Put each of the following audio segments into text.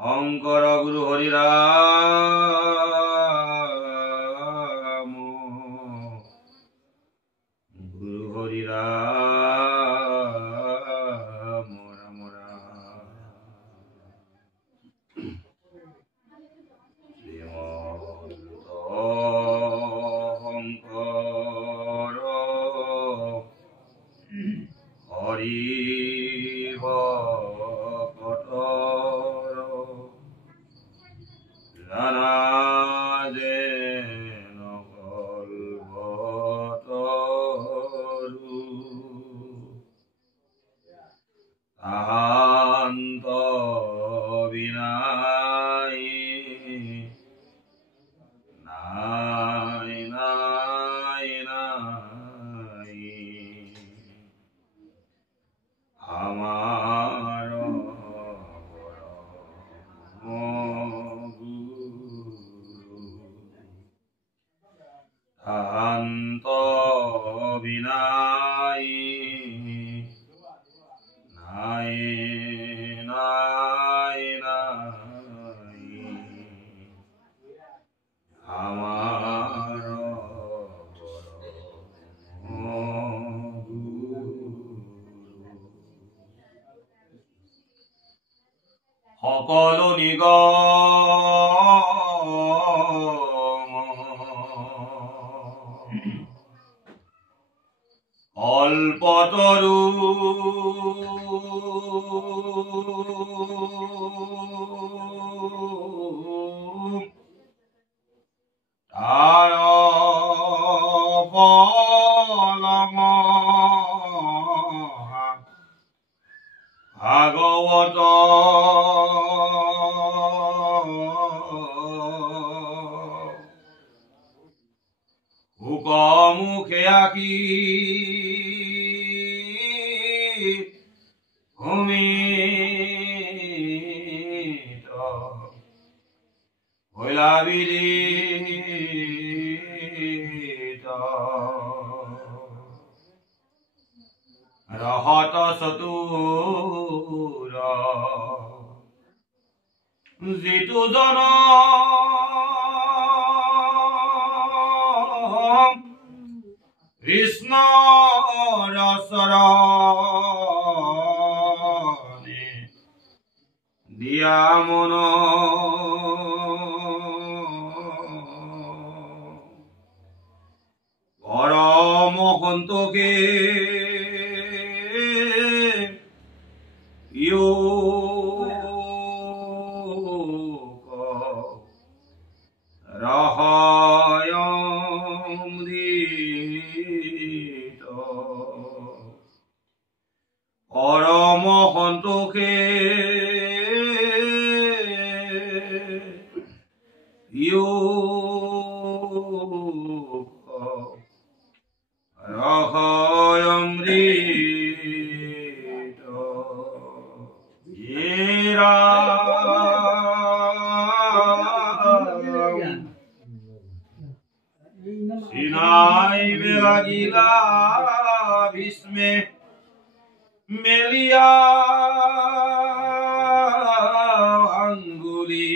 শঙ্কৰ গুৰু হৰি ৰাম গুৰু হৰি ৰাম ৰাম ৰাম শ্ৰীমন্ত শংকৰ হৰি সকলো নিগম অল্পতৰু তাৰ ফলম ভাগৱত মুখে আকি ভূমিত হইলা বিদিত ৰহত চতুৰ যিটো জন কৃষ্ণ চৰণে দিয়া মন পৰম সন্তোষে পৰম সন্তোষে রহয়মৃত সিনাই লাগিলা ভীষ্মে মেলিয়া আঙ্গুলি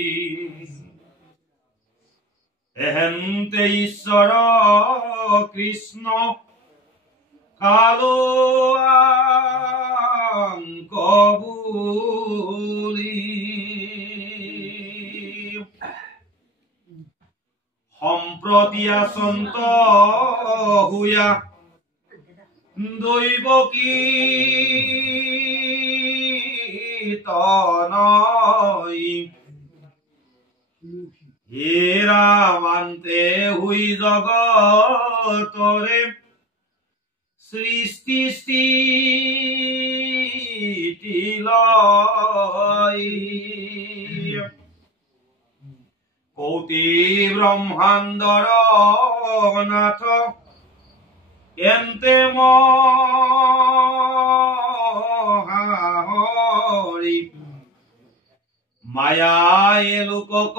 এহেন্তে ঈশ্বর কৃষ্ণ কালো কবুলি সম্প্রতি আসন্ত হুয়া দৈবকী তনয় হেরা মানতে হুই জগতরে সৃষ্টি স্থিতি লয় কৌতি ব্ৰহ্মাণ্ডৰ নাথ এন্তে মহাহৰি মায়াই লোকক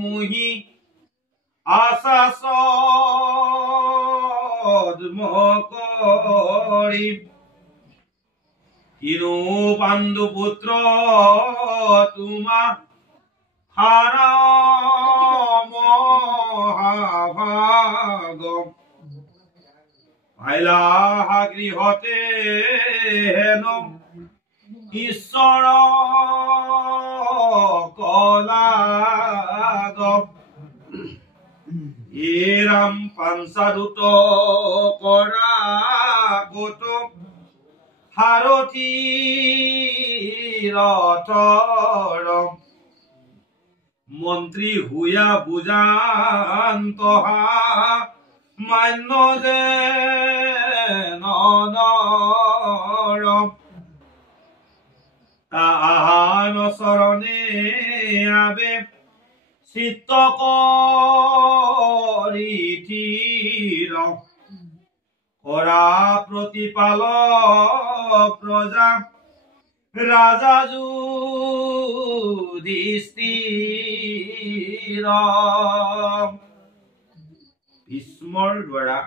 মুহি আশাস কৰি কিনো পাণ্ডু পুত্ৰ তোমা হাৰা মহাভাগ পাইলা গৃহতে হেন ঈশ্বৰ কলাগ হে ৰাম পাঞ্চাদূত কৰা গোট সাৰথী ৰথৰ মন্ত্ৰী হুয়া বুজান্তহা মান্য যে ননৰ তাহান চৰণে আবে চিত্ত কৰি থিৰ কৰা প্ৰতিপাল প্ৰজা ৰাজা যুধিষ্ঠিৰ ভীষ্মৰ দ্বাৰা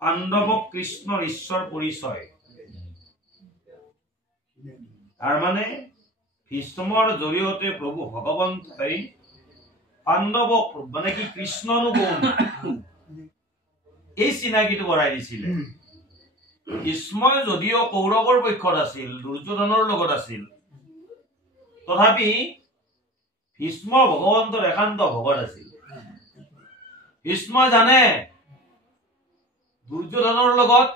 পাণ্ডৱক কৃষ্ণৰ ঈশ্বৰ পৰিচয় তাৰ মানে ভীষ্মৰ জৰিয়তে প্ৰভু ভগৱন্তই পাণ্ডৱক মানে কি কৃষ্ণনুগুণ এই চিনাকিটো কৰাই দিছিলে ভীষ্মই যদিও কৌৰৱৰ পক্ষত আছিল দুৰ্যোধনৰ লগত আছিল তথাপি ভীষ্ম ভগৱন্তৰ একান্ত ভগত আছিল ভীষ্মই জানে দুৰ্যোধনৰ লগত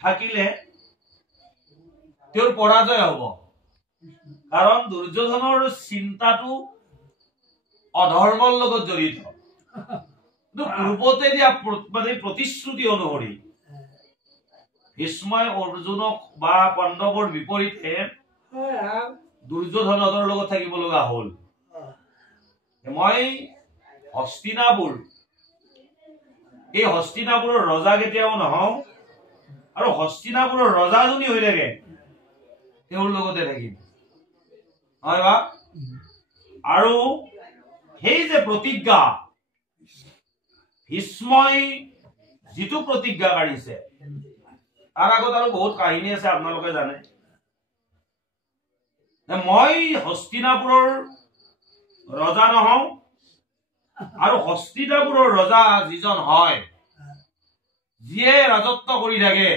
থাকিলে তেওঁৰ পৰাজয় হ'ব কাৰণ দুৰ্যোধনৰ চিন্তাটো অধৰ্মৰ লগত জড়িত পূৰ্বতে দিয়া প্ৰতিশ্ৰুতি অনুসৰি ভীষ্মই অৰ্জুনক বা পাণ্ডৱৰ বিপৰীতে দুৰ্যোধনৰ লগত থাকিব লগা হ'ল মই হস্তিনাপুৰ এই হস্তিনাপুৰৰ ৰজা কেতিয়াও নহওঁ আৰু হস্তিনাপুৰৰ ৰজাজনী হৈ থাকে তেওঁৰ লগতে থাকিম হয় বা আৰু সেই যে প্ৰতিজ্ঞা ভীষ্মই যিটো প্ৰতিজ্ঞা কাঢ়িছে তাৰ আগত আৰু বহুত কাহিনী আছে আপোনালোকে জানে মই হস্তিনাপুৰৰ ৰজা নহওঁ আৰু হস্তিনাপুৰৰ ৰজা যিজন হয় যিয়ে ৰাজত্ব কৰি থাকে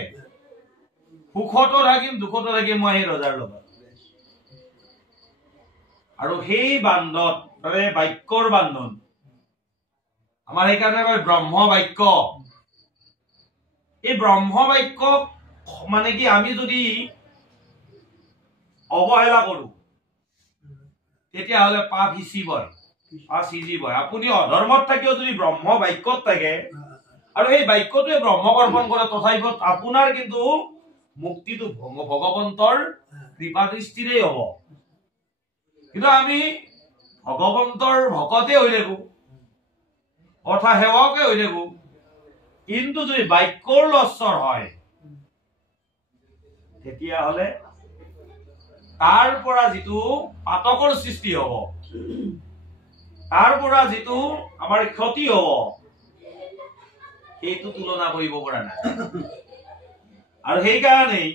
সুখতো থাকিম দুখতো থাকিম মই সেই ৰজাৰ লগত আৰু সেই বান্ধত তাৰে বাক্যৰ বান্ধন আমাৰ সেইকাৰণে কয় ব্ৰহ্ম বাক্য এই ব্ৰহ্ম বাক্য মানে কি আমি যদি অৱহেলা কৰো তেতিয়াহ'লে পাপ সিঁচিবই আপুনি অধৰ্মত থাকিও যদি ব্ৰহ্ম বাক্যত থাকে আৰু এই বাক্যটোৱে ব্ৰহ্মক অৰ্পণ কৰে তথাপিও আপোনাৰ কিন্তু মুক্তিটো ভগৱন্তৰ কৃপা দৃষ্টিৰেই হ'ব কিন্তু আমি ভগৱন্তৰ ভকতে হৈ থাকো অৰ্থাৎ সেৱকে হৈ থাকো কিন্তু যদি বাক্যৰ লশ্বৰ হয় তেতিয়াহ'লে তাৰ পৰা যিটো পাতকৰ সৃষ্টি হ'ব তাৰ পৰা যিটো আমাৰ ক্ষতি হ'ব সেইটো তুলনা কৰিব পৰা নাই আৰু সেইকাৰণেই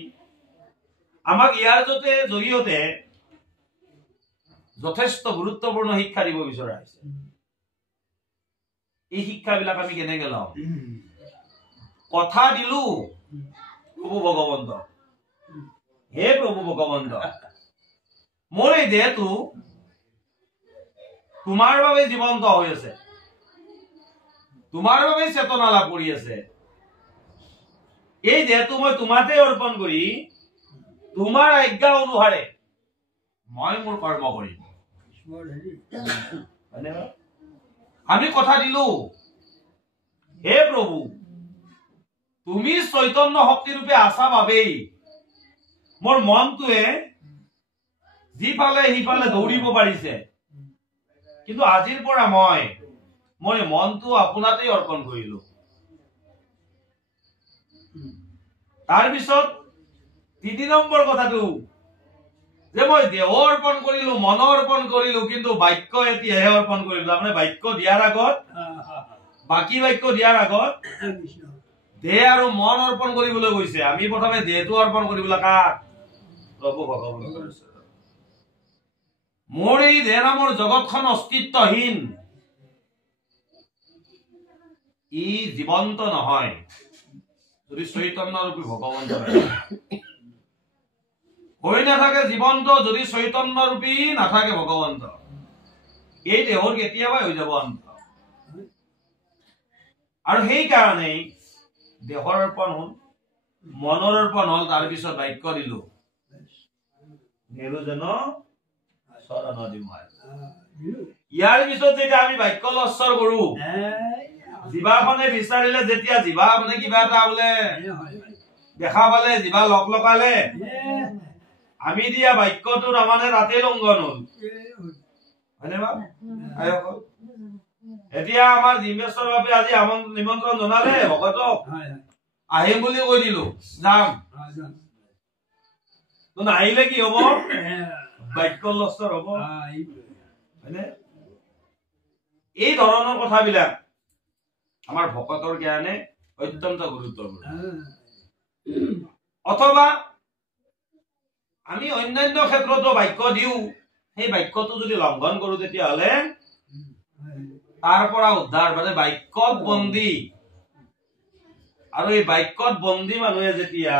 আমাক ইয়াৰ জৰিয়তে যথেষ্ট গুৰুত্বপূৰ্ণ শিক্ষা দিব বিচৰা হৈছে এই শিক্ষাবিলাক আমি কেনেকে লওঁ কথা দিলো প্ৰভু ভগৱন্ত হে প্ৰভু ভগৱন্ত মোৰ এই দেহটো তোমাৰ বাবে জীৱন্ত হৈ আছে তোমাৰ বাবে চেতনা লাভ কৰি আছে এই দেহটো মই তোমাতে অৰ্পণ কৰি তোমাৰ আজ্ঞা অনুসাৰে মই মোৰ কৰ্ম কৰিম আমি কথা দিলো হে প্ৰভু তুমি চৈতন্য শক্তি ৰূপে আছা বাবেই মোৰ মনটোৱে যিফালে সিফালে দৌৰিব পাৰিছে কিন্তু আজিৰ পৰা মই মোৰ মনটো আপোনাতেই অৰ্পণ কৰিলো। তাৰ পিছত ৩ নম্বৰ কথাটো যে মই দেহ অৰ্পণ কৰিলো, মন অৰ্পণ কৰিলো, কিন্তু বাক্য এতিয়াহে অৰ্পণ কৰিলো। আপুনি বাক্য দিয়াৰ আগত, বাকী বাক্য দিয়াৰ আগত দেহ আৰু মন অৰ্পণ কৰিবলৈ গৈছে। আমি প্ৰথমে দেহটো অৰ্পণ কৰিবলৈ কাক? প্ৰভু ভগৱান। মোৰ এই দেহ নামৰ জগতখন অস্তিত্বহীন, ই জীৱন্ত নহয় যদি চৈতন্যৰূপী ভগৱন্ত হৈ নাথাকে। জীৱন্ত যদি চৈতন্যৰূপী নাথাকে ভগৱন্ত, এই দেহৰ কেতিয়াবাই হৈ যাব অন্ত। আৰু সেইকাৰণেই দেহৰ অৰ্পণ হল, মনৰ অৰ্পণ হল, তাৰ পিছত বাক্য দিলো, নেৰু যেন চৰণ দিমাৰ। ইয়াৰ পিছত যেতিয়া আমি বাক্য লশ্বৰ কৰো, জিভাখনে বিচাৰিলে, যেতিয়া জিভা মানে কিবা এটা বোলে দেখা পালে, জিভা লক লকালে, আমি দিয়া বাক্যটো তাৰমানে তাতে লংঘন হল, হয়নে বা? এতিয়া আমাৰ জিমেশ্বৰ বাবে আজি নিমন্ত্ৰণ জনালে ভকতক, আহিম বুলি কৈ দিলো, যাম। নাহিলে কি হব? বাক্য লশ্বৰ হব, হয়নে? এই ধৰণৰ কথাবিলাক আমাৰ ভকতৰ জ্ঞানে অত্যন্ত গুৰুত্বপূৰ্ণ। অথবা আমি অন্যান্য ক্ষেত্ৰতো বাক্য দিও, সেই বাক্যটো যদি লংঘন কৰো, তেতিয়াহলে তাৰ পৰা উদ্ধাৰ, মানে বাক্যত বন্দী। আৰু এই বাক্যত বন্দী মানুহে যেতিয়া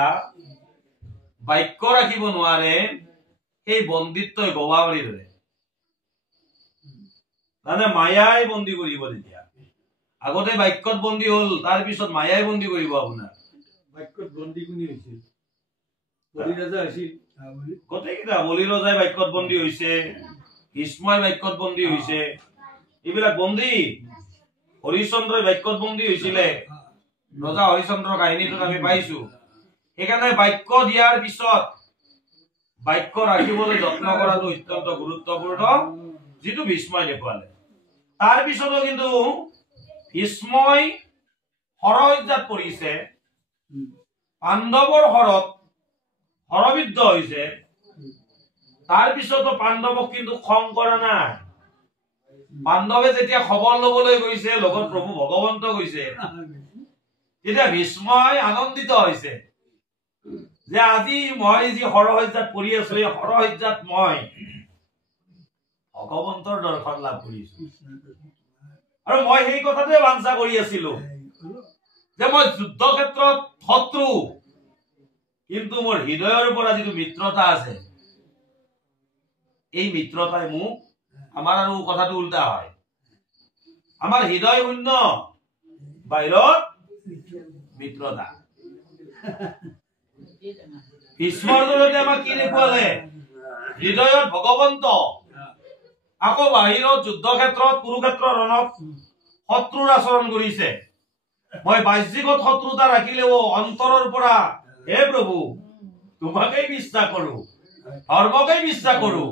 বাক্য ৰাখিব নোৱাৰে, সেই বন্দীত্বই গবা মাৰি ধৰে, মানে মায়াই বন্দী কৰিব। তেতিয়া আগতে বাক্যত বন্দী হল, তাৰ পিছত মায়াই বন্দী কৰিব আপোনাৰ। বাক্যত বন্দী কোনি হৈছিল? বলি ৰজা হৈছিল। গোটেইকেইটা বলি ৰজাই বাক্যত বন্দী হৈছে, ভীষ্মই বাক্যত বন্দী হৈছে, এইবিলাক বন্দী। হৰিশ্চন্দ্ৰই বাক্যত বন্দী হৈছিলে, ৰজা হৰিশ্চন্দ্ৰৰ কাহিনীটোত আমি পাইছো। সেইকাৰণে বাক্য দিয়াৰ পিছত বাক্য ৰাখিবলৈ যত্ন কৰাটো অত্যন্ত গুৰুত্বপূৰ্ণ, যিটো ভীষ্মই দেখুৱালে। তাৰ পিছতো কিন্তু ভীষ্মই হৰহত্যাত পৰিছে, পাণ্ডৱৰ হৰত হৰবিদ্ধ হৈছে। তাৰ পিছতো পাণ্ডৱক কিন্তু খং কৰা নাই। পাণ্ডৱে যেতিয়া খবৰ লবলৈ গৈছে, লগত প্ৰভু ভগৱন্ত গৈছে, তেতিয়া ভীষ্মই আনন্দিত হৈছে যে আজি মই যি হৰহত্যাত পৰি আছো, এই হৰহত্যাত মই ভগৱন্তৰ দৰ্শন লাভ কৰিছো। আৰু মই সেই কথাটোৱে বাঞ্ছা কৰি আছিলো যে মই যুদ্ধ ক্ষেত্ৰত শত্ৰু, কিন্তু মোৰ হৃদয়ৰ পৰা যিটো মিত্ৰতা আছে, এই মিত্ৰতাই মোক, আমাৰ আৰু কথাটো উল্টা হয়, আমাৰ হৃদয় শূন্য, বাহিৰত মিত্ৰতা। ভীষ্মৰ জৰিয়তে আমাক কি দেখুৱালে? হৃদয়ত ভগৱন্ত, আকৌ বাহিৰত যুদ্ধ ক্ষেত্ৰত, কুৰুক্ষেত্ৰ ৰণত শত্ৰুৰ আচৰণ কৰিছে। মই বাহ্যিকত শত্ৰুতা ৰাখিলেও অন্তৰৰ পৰা হে প্ৰভু তোমাকেই বিশ্বাস কৰো, ধৰ্মকেই বিশ্বাস কৰো,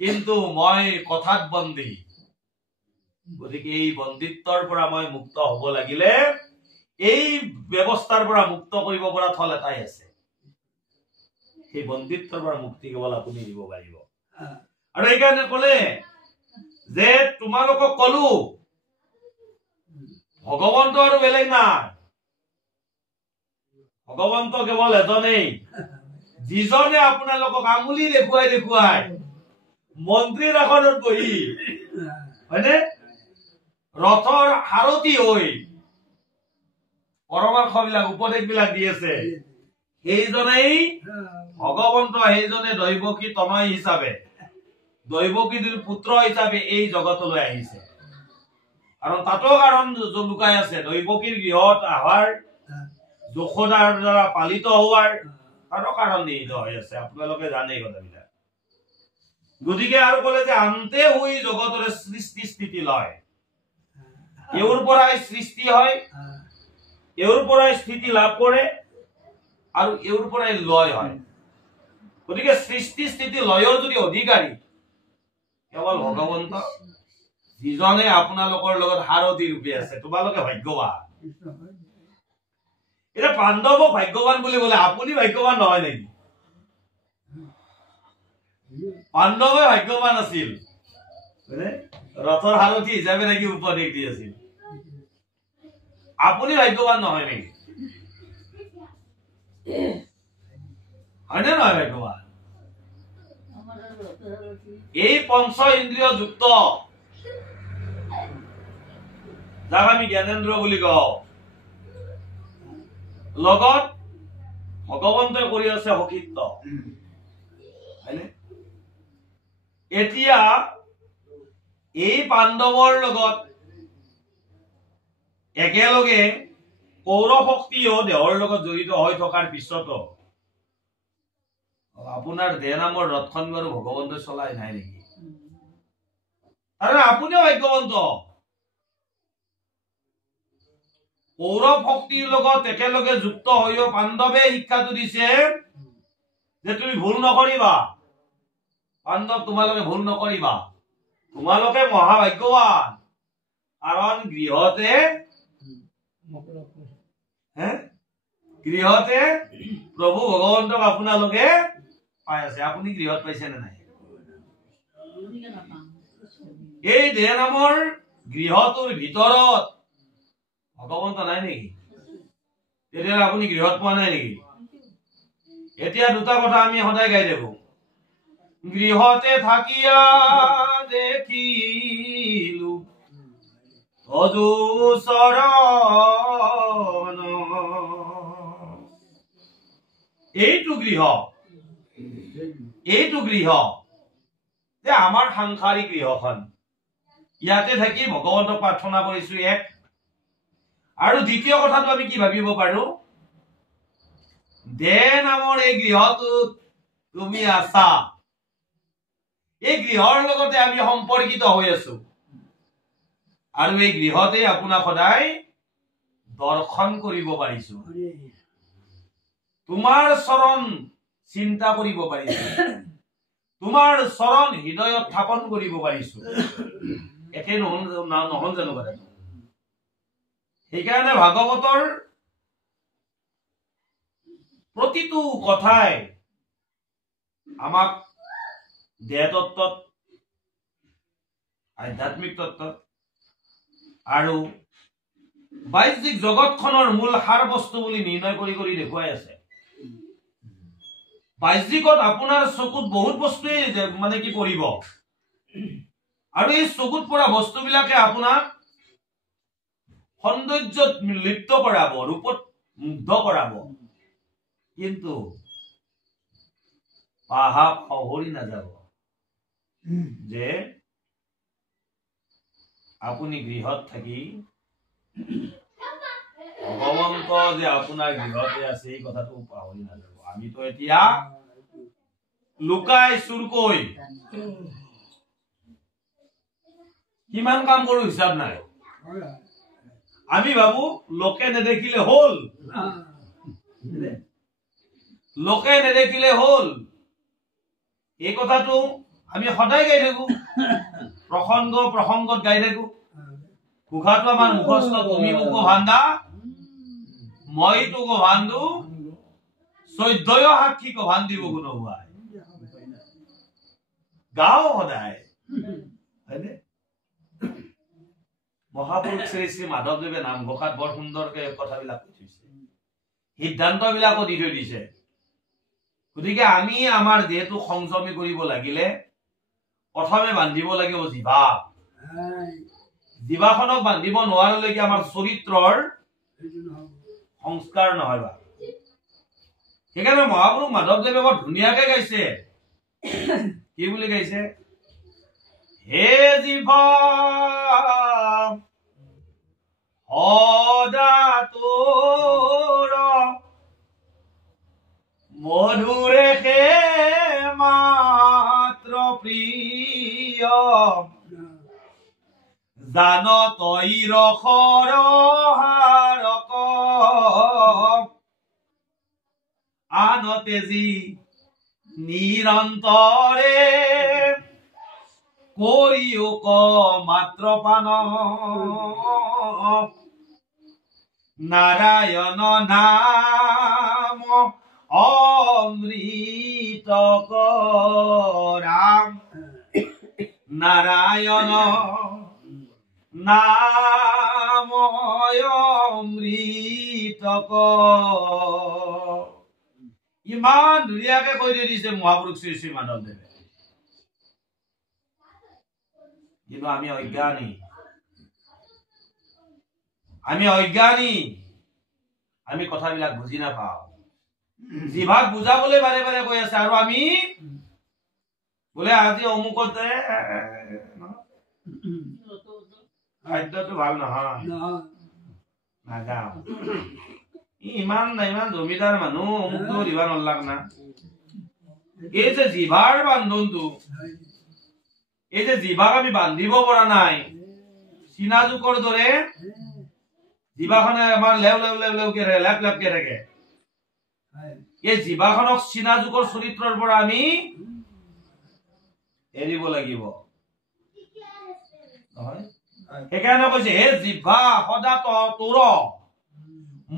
কিন্তু মই কথাত বন্দী। গতিকে এই বন্দিত্বৰ পৰা মই মুক্ত হব লাগিলে এই ব্যৱস্থাৰ পৰা মুক্ত কৰিব পৰা থল এটাই আছে, সেই বন্দিত্বৰ পৰা মুক্তি কেৱল আপুনি দিব পাৰিব। আৰু এইকাৰণে কলে যে তোমালোকক কলো ভগৱন্ত আৰু বেলেগ নাই, ভগৱন্ত কেৱল এজনেই, যিজনে আপোনালোকক আঙুলি দেখুৱাই দেখুৱাই মন্ত্ৰীৰ আসনত বহি, হয়নে, ৰথৰ সাৰথি হৈ পৰামৰ্শ বিলাক, উপদেশ বিলাক দি আছে, সেইজনেই ভগৱন্ত, সেইজনে দৈৱকী তনয় হিচাপে, দৈৱকীৰ পুত্ৰ হিচাপে এই জগতলৈ আহিছে। আৰু তাতো কাৰণ লুকাই আছে, দৈৱকীৰ গৃহত আহাৰ, যশোদাৰ দ্বাৰা পালিত হোৱাৰ তাৰো কাৰণ নিহিত হৈ আছে, আপোনালোকে জানে কথাবিলাক। গতিকে আৰু কলে যে আন্তে হৈ জগতৰে সৃষ্টি স্থিতি লয়, এওঁৰ পৰাই সৃষ্টি হয়, এওঁৰ পৰাই স্থিতি লাভ কৰে, আৰু এওঁৰ পৰাই লয় হয়। গতিকে সৃষ্টি স্থিতি লয়ৰ যদি অধিকাৰী কেৱল ভগৱন্ত, যিজনে আপোনালোকৰ লগত সাৰথি ৰূপে আছে তোমালোকে ভাগ্যৱান এতিয়া পাণ্ডৱক ভাগ্যৱান বুলি ক'লে আপুনি ভাগ্যৱান নহয় নেকি পাণ্ডৱে ভাগ্যৱান আছিল ৰথৰ সাৰথি হিচাপে নেকি উপদেশ দি আছিল আপুনি ভাগ্যৱান নহয় নেকি হয়নে নহয় ভাগ্যৱান এই পঞ্চ ইন্দ্ৰিয় যুক্ত যাক আমি জ্ঞানেন্দ্ৰ বুলি কওঁ লগত ভগৱন্তই কৰি আছে সখিত্ব হয়নে এতিয়া এই পাণ্ডৱৰ লগত একেলগে কৌৰৱ শক্তিও দেহৰ লগত জড়িত হৈ থকাৰ পিছতো আপোনাৰ দেহ নামৰ ৰথখন বাৰু ভগৱন্তই চলাই নাই নেকি আৰু আপুনিও ভাগ্যৱন্ত কৌৰৱ শক্তিৰ লগত একেলগে যুক্ত হৈও পাণ্ডৱে শিক্ষাটো দিছে যে তুমি ভুল নকৰিবা পাণ্ডৱ তোমালোকে ভুল নকৰিবা তোমালোকে মহাভাগ্যৱান কাৰণ গৃহতে প্ৰভু ভগৱন্তক আপোনালোকে পাই আছে আপুনি গৃহত পাইছে নে নাই এই দেহ নামৰ গৃহটোৰ ভিতৰত ভগৱন্ত নাই নেকি তেতিয়াহ'লে আপুনি গৃহত পোৱা নাই নেকি এতিয়া দুটা কথা আমি সদায় গাই থাকো গৃহতে থাকিয়া দেখিলো তজু চৰণ এইটো গৃহ যে আমাৰ সাংসাৰিক গৃহখন ইয়াতে থাকি ভগৱন্তক প্ৰাৰ্থনা কৰিছো এক আৰু দ্বিতীয় কথাটো আমি কি ভাবিব পাৰো দেহ নামৰ এই গৃহটোত তুমি আছা এই গৃহৰ লগতে আমি সম্পৰ্কিত হৈ আছো আৰু এই গৃহতে আপোনাক সদায় দৰ্শন কৰিব পাৰিছো তোমাৰ চৰণ চিন্তা কৰিব পাৰিছো তোমাৰ চৰণ হৃদয়ত স্থাপন কৰিব পাৰিছো একে নহন জানো কথাটো সেইকাৰণে ভাগৱতৰ প্ৰতিটো কথাই আমাক দেহ তত্ত্বত আধ্যাত্মিক তত্ত্বত আৰু বাহ্যিক জগতখনৰ মূল সাৰ বস্তু বুলি নিৰ্ণয় কৰি কৰি দেখুৱাই আছে বাহ্যিকত আপোনাৰ চকুত বহুত বস্তুৱে মানে কি পৰিব আৰু এই চকুত পৰা বস্তুবিলাকে আপোনাক সৌন্দৰ্যত লিপ্ত কৰাব ৰূপত মুগ্ধ কৰাব কিন্তু পাহাপ সহৰি নাযাব যে আপুনি গৃহত থাকি ভগৱন্ত যে আপোনাৰ গৃহতে আছে এই কথাটো পাহৰি নাযাব আমিতো এতিয়া লুকাই চুৰকৈ কিমান কাম কৰো হিচাপ নাই আমি ভাবো লোকে নেদেখিলে হল লোকে নেদেখিলে হল এই কথাটো আমি সদায় গাই থাকো প্ৰসংগত গাই থাকো ঘোষাটো আমাৰ মুখস্থ তুমি মোক ভাণ্ডা মই তোক ভাণ্ডো 14 সাক্ষী কভান দিব কোনো হোৱাই গাও সদায় হয়নে মহাপুৰুষ শ্ৰী শ্ৰী মাধৱদেৱে নামঘোষাত বৰ সুন্দৰকে কথাবিলাক কৈ থৈছে সিদ্ধান্তবিলাকো দি থৈ দিছে গতিকে আমি আমাৰ দেহটো সংযমী কৰিব লাগিলে প্ৰথমে বান্ধিব লাগিব জিভাখনক বান্ধিব নোৱাৰিলেকি আমাৰ চৰিত্ৰৰ সংস্কাৰ নহয় বা সেইকাৰণে মহাপুৰুষ মাধৱদেৱে বৰ ধুনীয়াকে গাইছে কি বুলি গাইছে হে জিভা সদা তোৰ মধুৰে হে মাত্ৰ প্ৰিয় জান তই ৰসৰ হাৰক আনতে যি নিৰন্তৰে কৰিও ক মাত্ৰ পান নাৰায়ণ নাম অমৃত কৰাম নাৰায়ণ নাম অমৃত ইমান ধুনীয়াকে কৈ দিছে মহাপুৰুষ শ্ৰী শ্ৰী মাধৱদেৱে। কিন্তু আমি অজ্ঞানী, আমি কথাবিলাক বুজি নাপাওঁ। জিভাক বুজাবলৈ বাৰে বাৰে কৈ আছে আৰু আমি বোলে আজি অমুকত খাদ্যটো ভাল নহয় নাযাওঁ। ইমান জমিদাৰ মানুহ অমুকটো দিব নলাক না। এই যে জিভাৰ বান্ধনটো, এই যে জিভাক আমি বান্ধিব পৰা নাই, চীনা জোকৰ দৰে জিভাখনে আমাৰ লেও লেও লেও লেওকে থাকে, লেপ লেপকে থাকে। এই জিভাখনক চীনা জোকৰ চৰিত্ৰৰ পৰা আমি এৰিব লাগিব। সেইকাৰণে কৈছে হে জিভা সদা তোৰ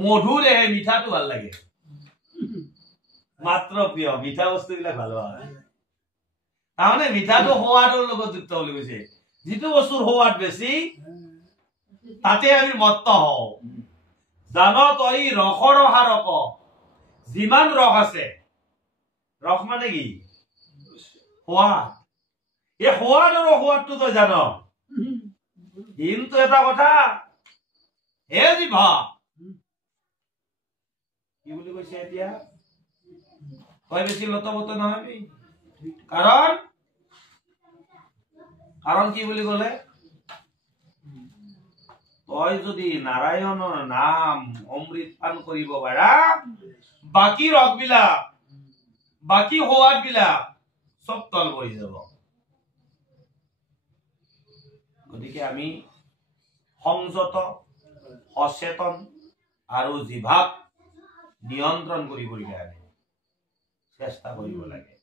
মধুৰে মিঠাটো ভাল লাগে। মাত্ৰ প্ৰিয় মিঠা বস্তুবিলাক ভাল হয়। তাৰমানে মিঠাটো সোৱাদৰ লগত যুক্ত বুলি কৈছে। যিটো বস্তুৰ সোৱাদ বেছি তাতে আমি মত্ত হওঁ। জান তই ৰসৰ হাৰক, যিমান ৰস আছে, ৰস মানে কি সোৱাদ, এই সোৱাদৰ সোৱাদটো তই জান। কিন্তু এটা কথা, হে জিভা কি বুলি কৈছে এতিয়া, তই বেছি লতপত নহবি। কাৰণ কি বুলি কলে, তই যদি নাৰায়ণৰ নাম অমৃত পান কৰিব পাৰা, বাকী ৰস বিলাক, বাকী সোৱাদ বিলাক চব তল পৰি যাব। গতিকে আমি সংযত, সচেতন আৰু জিভাক নিয়ন্ত্ৰণ কৰিবলৈ চেষ্টা কৰিব লাগে।